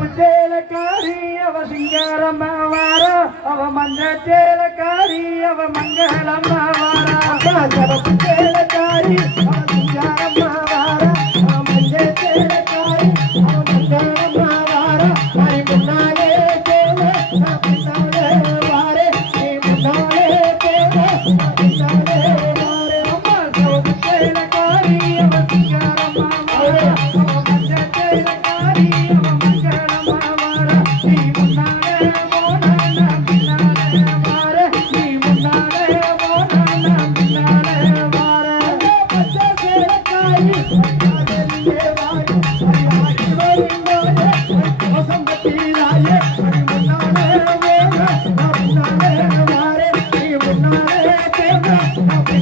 புட்டேலக்காரி அவ சிங்காரம்மா வாரா அவ மஞ்சத்தேலக்காரி அவ மங்களம்மா வாரா புட்டேலக்காரி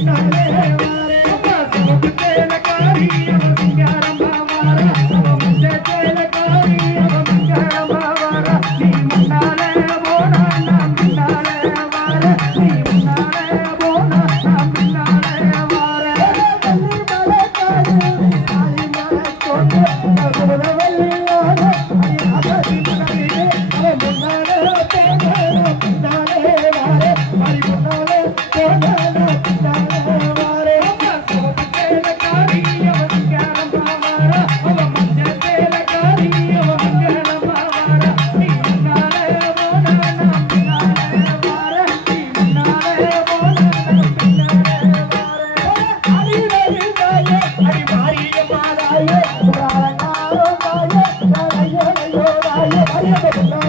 I'm not ஐயோ ஐயோ ஐயோ ஐயோ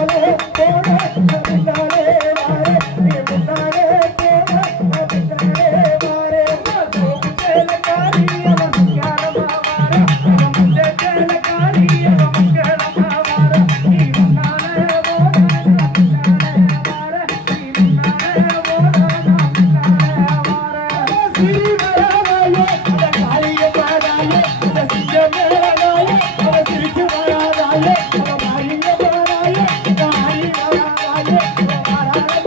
Yeah.